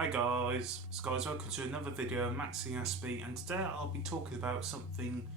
Hi guys, welcome to another video of MaxiAspie, and today I'll be talking about something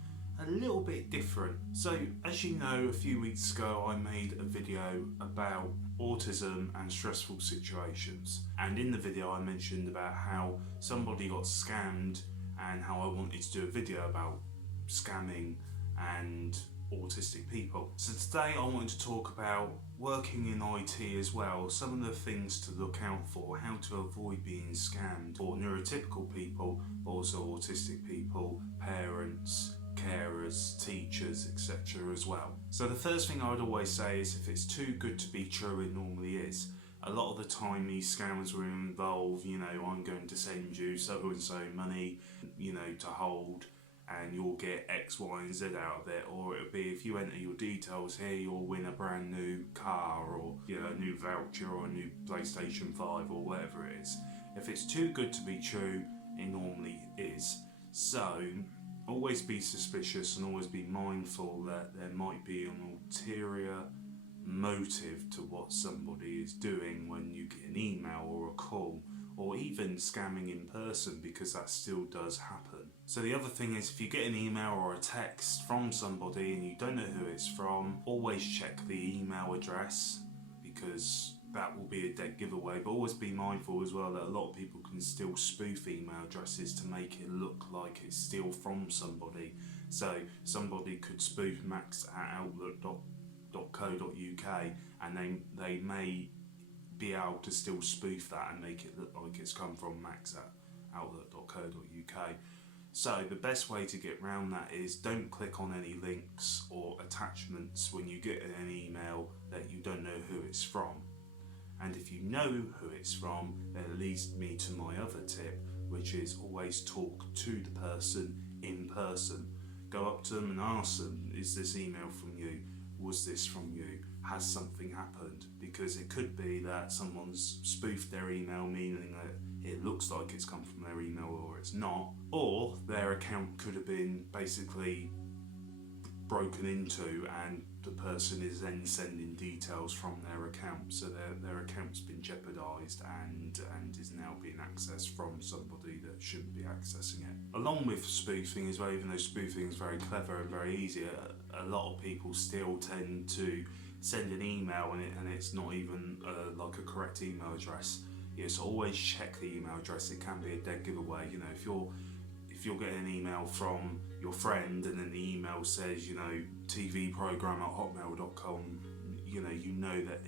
a little bit different. So as you know, a few weeks ago I made a video about autism and stressful situations, and in the video I mentioned about how somebody got scammed and how I wanted to do a video about scamming and autistic people. So today I wanted to talk about working in IT as well, some of the things to look out for, how to avoid being scammed for neurotypical people, but also autistic people, parents, carers, teachers, etc. as well. So the first thing I would always say is if it's too good to be true, it normally is. A lot of the time these scammers will involve, I'm going to send you so and so money, to hold, and you'll get X, Y and Z out of it, or it'll be if you enter your details here you'll win a brand new car, or a new voucher, or a new PlayStation 5, or whatever it is. If it's too good to be true, it normally is. So always be suspicious and always be mindful that there might be an ulterior motive to what somebody is doing when you get an email or a call, or even scamming in person, because that still does happen. So the other thing is, if you get an email or a text from somebody and you don't know who it's from, always check the email address, because that will be a dead giveaway. But always be mindful as well that a lot of people can still spoof email addresses to make it look like it's still from somebody. So somebody could spoof max@outlook.co.uk, and they may be able to still spoof that and make it look like it's come from max@outlook.co.uk. So the best way to get around that is don't click on any links or attachments when you get an email that you don't know who it's from. And if you know who it's from, that leads me to my other tip, which is always talk to the person in person. Go up to them and ask them, is this email from you? Was this from you? Has something happened? Because it could be that someone's spoofed their email, meaning that it looks like it's come from their email or it's not, or their account could have been basically broken into and the person is then sending details from their account, so their account's been jeopardised and is now being accessed from somebody that shouldn't be accessing it. Along with spoofing as well, even though spoofing is very clever and very easy, a lot of people still tend to send an email and it's not even like a correct email address. So always check the email address. It can be a dead giveaway. If you're getting an email from your friend and then the email says, tvprogram@hotmail.com, you know that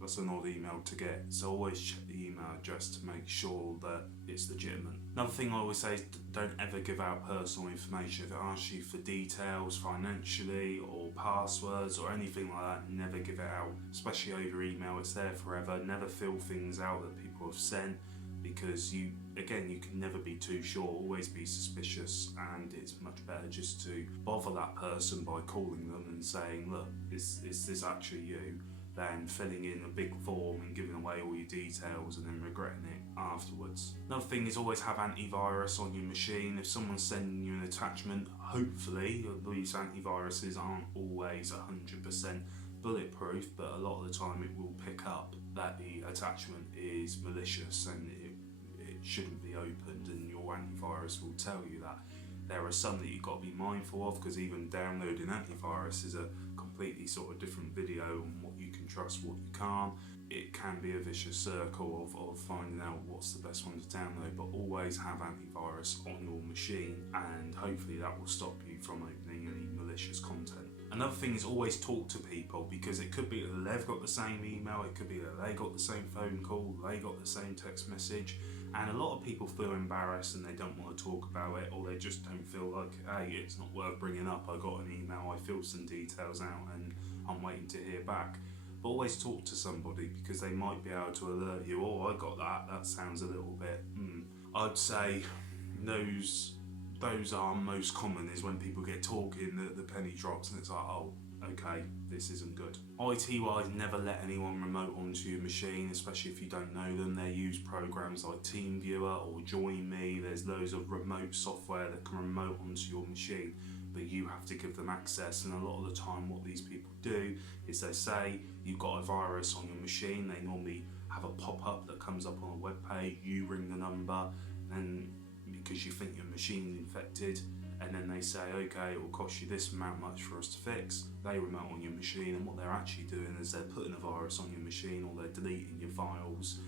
that's an odd email to get. So always check the email address to make sure that it's legitimate. Another thing I always say is don't ever give out personal information. If it asks you for details financially or passwords or anything like that, never give it out, especially over email. It's there forever. Never fill things out that people have sent, because you can never be too sure. Always be suspicious, and it's much better just to bother that person by calling them and saying, look, is this actually you, than filling in a big form and giving away all your details and then regretting it afterwards. Another thing is always have antivirus on your machine. If someone's sending you an attachment, hopefully, these antiviruses aren't always 100% bulletproof, but a lot of the time it will pick up that the attachment is malicious and it shouldn't be opened, and your antivirus will tell you that. There are some that you've got to be mindful of, because even downloading antivirus is a completely sort of different video on what you can trust, what you can't. It can be a vicious circle of finding out what's the best one to download, but always have antivirus on your machine, and hopefully that will stop you from opening any malicious content. Another thing is always talk to people, because it could be that they've got the same email, it could be that they got the same phone call, they got the same text message, and a lot of people feel embarrassed and they don't want to talk about it, or they just don't feel like, hey, it's not worth bringing up. I got an email, I filled some details out and I'm waiting to hear back. But always talk to somebody, because they might be able to alert you, I got that sounds a little bit, I'd say those are most common, is when people get talking, the penny drops and it's like, oh, okay, this isn't good. IT wise, never let anyone remote onto your machine, especially if you don't know them. They use programs like TeamViewer or Join Me. There's loads of remote software that can remote onto your machine, but you have to give them access. And a lot of the time what these people do is they say you've got a virus on your machine. They normally have a pop-up that comes up on a web page, you ring the number, and because you think your machine's infected, and then they say, okay, it will cost you this amount much for us to fix. They remote on your machine, and what they're actually doing is they're putting a virus on your machine, or they're deleting your files,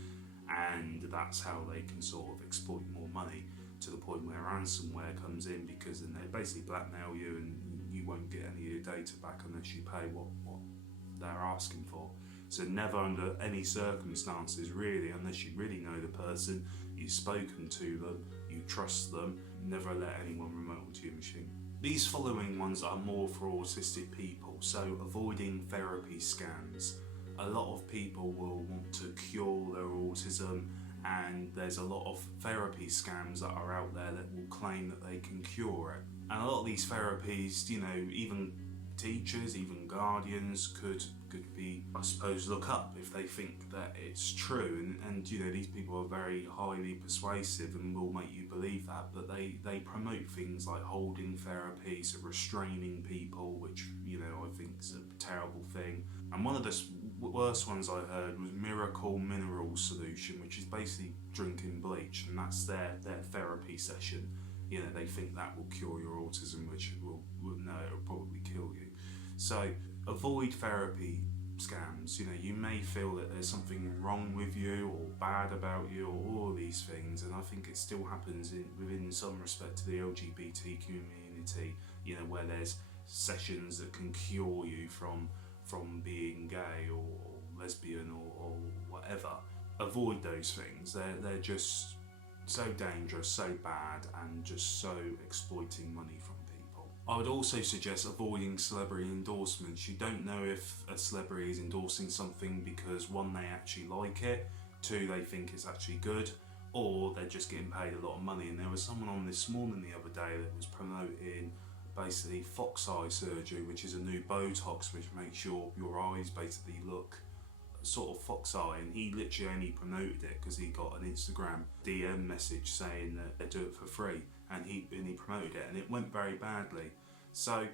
and that's how they can sort of exploit more money, to the point where ransomware comes in, because then they basically blackmail you and you won't get any of your data back unless you pay what they're asking for. So never under any circumstances, really, unless you really know the person, you've spoken to them, you trust them, never let anyone remote onto your machine. These following ones are more for autistic people, so avoiding therapy scams. A lot of people will want to cure their autism, and there's a lot of therapy scams that are out there that will claim that they can cure it. And a lot of these therapies, you know, even teachers, even guardians could be, I suppose, look up if they think that it's true, and you know, these people are very highly persuasive and will make you believe that, but they promote things like holding therapy, so restraining people, which, you know, I think is a terrible thing. And one of the worst ones I heard was Miracle Mineral Solution, which is basically drinking bleach, and that's their therapy session. You know, they think that will cure your autism, which will no, it'll probably kill you. So avoid therapy scams. You know, you may feel that there's something wrong with you or bad about you, or all these things, and I think it still happens within some respect to the LGBT community. You know, where there's sessions that can cure you from being gay or lesbian or whatever. Avoid those things. They're just so dangerous, so bad, and just so exploiting money from people. I would also suggest avoiding celebrity endorsements. You don't know if a celebrity is endorsing something because, one, they actually like it, two, they think it's actually good, or they're just getting paid a lot of money. And there was someone on this morning the other day that was promoting basically fox eye surgery, which is a new Botox which makes your eyes basically look sort of fox eye, and he literally only promoted it because he got an Instagram DM message saying that they do it for free, and he promoted it, and it went very badly. So,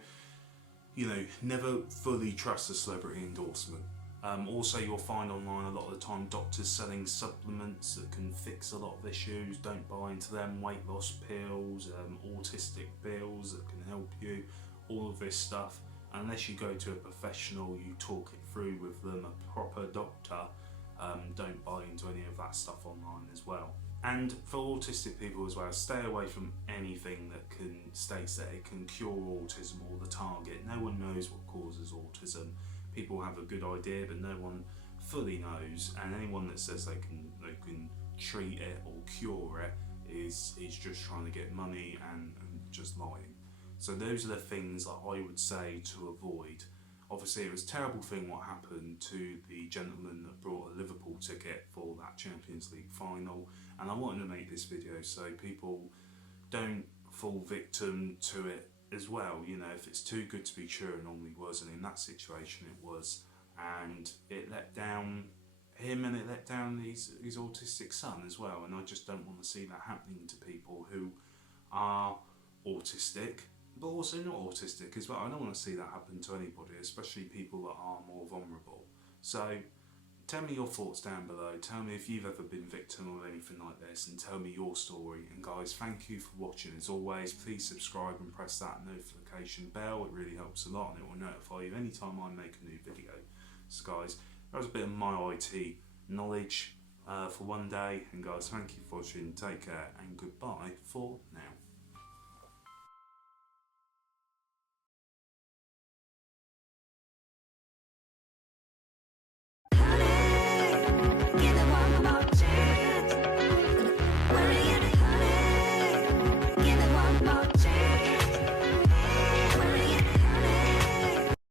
you know, never fully trust a celebrity endorsement. Also, you'll find online a lot of the time doctors selling supplements that can fix a lot of issues. Don't buy into them. Weight loss pills, autistic pills that can help you, all of this stuff. Unless you go to a professional, you talk it through with them, a proper doctor, don't buy into any of that stuff online as well. And for autistic people as well, stay away from anything that states that it can cure autism or the target. No one knows what causes autism. People have a good idea, but no one fully knows, and anyone that says they can treat it or cure it is just trying to get money and just lying. So those are the things that I would say to avoid. Obviously, it was a terrible thing what happened to the gentleman that brought a Liverpool ticket for that Champions League final, and I wanted to make this video so people don't fall victim to it as well. You know, if it's too good to be true, it normally was, and in that situation it was, and it let down him and it let down his autistic son as well, and I just don't want to see that happening to people who are autistic but also not autistic as well. I don't want to see that happen to anybody, especially people that are more vulnerable. So tell me your thoughts down below. Tell me if you've ever been victim of anything like this, and tell me your story. And guys, thank you for watching. As always, please subscribe and press that notification bell. It really helps a lot, and it will notify you anytime I make a new video. So guys, that was a bit of my IT knowledge for one day. And guys, thank you for watching. Take care and goodbye for now.